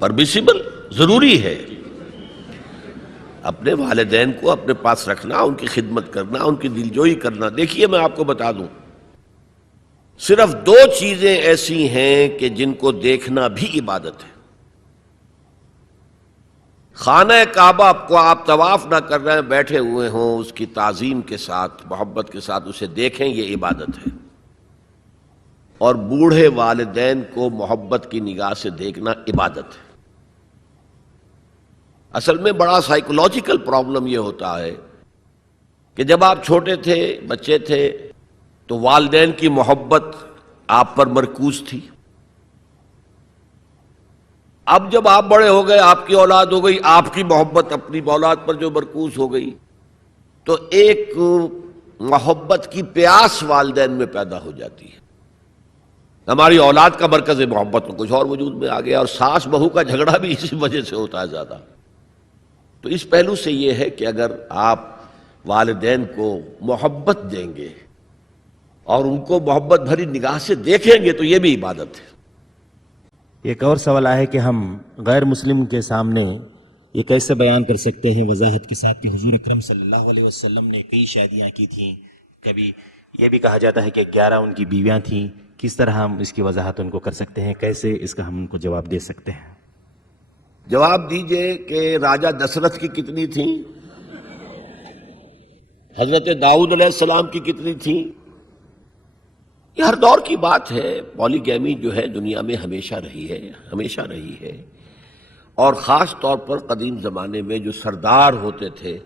Permissible ضروری ہے اپنے والدین کو اپنے پاس رکھنا، ان کی خدمت کرنا، ان کی دلجوئی کرنا۔ دیکھیے میں آپ کو بتا دوں، صرف دو چیزیں ایسی ہیں کہ جن کو دیکھنا بھی عبادت ہے۔ خانہ کعبہ کو آپ طواف نہ کر رہے ہیں، بیٹھے ہوئے ہوں، اس کی تعظیم کے ساتھ، محبت کے ساتھ اسے دیکھیں، یہ عبادت ہے۔ اور بوڑھے والدین کو محبت کی نگاہ سے دیکھنا عبادت ہے۔ اصل میں بڑا سائیکولوجیکل پرابلم یہ ہوتا ہے کہ جب آپ چھوٹے تھے، بچے تھے، تو والدین کی محبت آپ پر مرکوز تھی۔ اب جب آپ بڑے ہو گئے، آپ کی اولاد ہو گئی، آپ کی محبت اپنی اولاد پر جو مرکوز ہو گئی، تو ایک محبت کی پیاس والدین میں پیدا ہو جاتی ہے۔ ہماری اولاد کا مرکز محبت تو کچھ اور وجود میں آ گیا، اور ساس بہو کا جھگڑا بھی اسی وجہ سے ہوتا ہے زیادہ۔ تو اس پہلو سے یہ ہے کہ اگر آپ والدین کو محبت دیں گے اور ان کو محبت بھری نگاہ سے دیکھیں گے تو یہ بھی عبادت ہے۔ ایک اور سوال ہے کہ ہم غیر مسلم کے سامنے یہ کیسے بیان کر سکتے ہیں وضاحت کے ساتھ کہ حضور اکرم صلی اللہ علیہ وسلم نے کئی شادیاں کی تھیں، کبھی یہ بھی کہا جاتا ہے کہ 11 ان کی بیویاں تھیں، کس طرح ہم اس کی وضاحت ان کو کر سکتے ہیں، کیسے اس کا ہم ان کو جواب دے سکتے ہیں؟ جواب دیجئے کہ راجہ دشرتھ کی کتنی تھیں، حضرت داؤد علیہ السلام کی کتنی تھیں؟ یہ ہر دور کی بات ہے۔ پولیگیمی جو ہے دنیا میں ہمیشہ رہی ہے، اور خاص طور پر قدیم زمانے میں جو سردار ہوتے تھے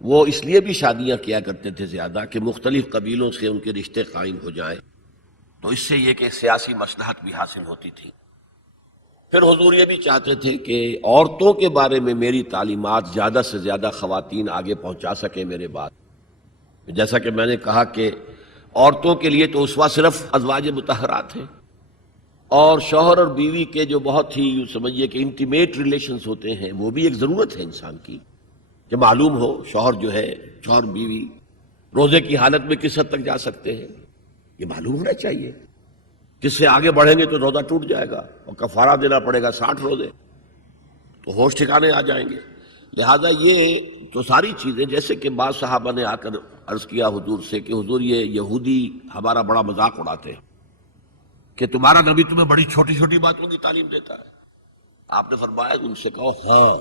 وہ اس لیے بھی شادیاں کیا کرتے تھے زیادہ کہ مختلف قبیلوں سے ان کے رشتے قائم ہو جائیں، تو اس سے یہ کہ سیاسی مصلحت بھی حاصل ہوتی تھی۔ پھر حضور یہ بھی چاہتے تھے کہ عورتوں کے بارے میں میری تعلیمات زیادہ سے زیادہ خواتین آگے پہنچا سکیں میرے بعد۔ جیسا کہ میں نے کہا کہ عورتوں کے لیے تو اسوہ صرف ازواج مطہرات ہیں، اور شوہر اور بیوی کے جو بہت ہی یوں سمجھیے کہ انٹیمیٹ ریلیشنز ہوتے ہیں، وہ بھی ایک ضرورت ہے انسان کی، کہ معلوم ہو شوہر بیوی روزے کی حالت میں کس حد تک جا سکتے ہیں، یہ معلوم ہونا چاہیے۔ کس سے آگے بڑھیں گے تو روزہ ٹوٹ جائے گا اور کفارہ دینا پڑے گا 60 روزے، تو ہوش ٹھکانے آ جائیں گے۔ لہذا یہ تو ساری چیزیں، جیسے کہ بعض صحابہ نے آ کر عرض کیا حضور سے کہ حضور یہ یہودی ہمارا بڑا مذاق اڑاتے ہیں کہ تمہارا نبی تمہیں بڑی چھوٹی چھوٹی باتوں کی تعلیم دیتا ہے۔ آپ نے فرمایا ان سے کہو ہاں،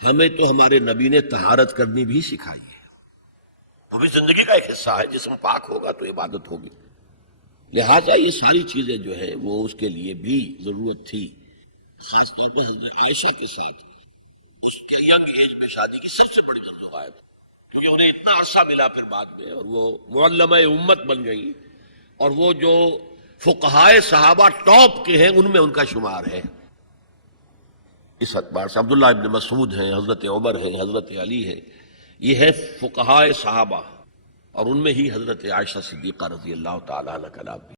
ہمیں تو ہمارے نبی نے طہارت کرنی بھی سکھائی ہے، وہ بھی زندگی کا ایک حصہ ہے، جسم پاک ہوگا تو عبادت ہوگی۔ لہٰذا یہ ساری چیزیں جو ہیں وہ اس کے لیے بھی ضرورت تھی۔ خاص طور پر حضرت عائشہ کے ساتھ اس کے ینگ ایج میں شادی کی سب سے بڑی وجہ ہے، کیونکہ انہیں اتنا عرصہ ملا پھر بعد میں، اور وہ معلمہ امت بن گئی، اور وہ جو فقہائے صحابہ ٹاپ کے ہیں ان میں ان کا شمار ہے۔ اس اعتبار سے عبداللہ ابن مسعود ہیں، حضرت عمر ہیں، حضرت علی ہیں، یہ ہے فقہائے صحابہ، اور ان میں ہی حضرت عائشہ صدیقہ رضی اللہ تعالیٰ عنہ کا نام بھی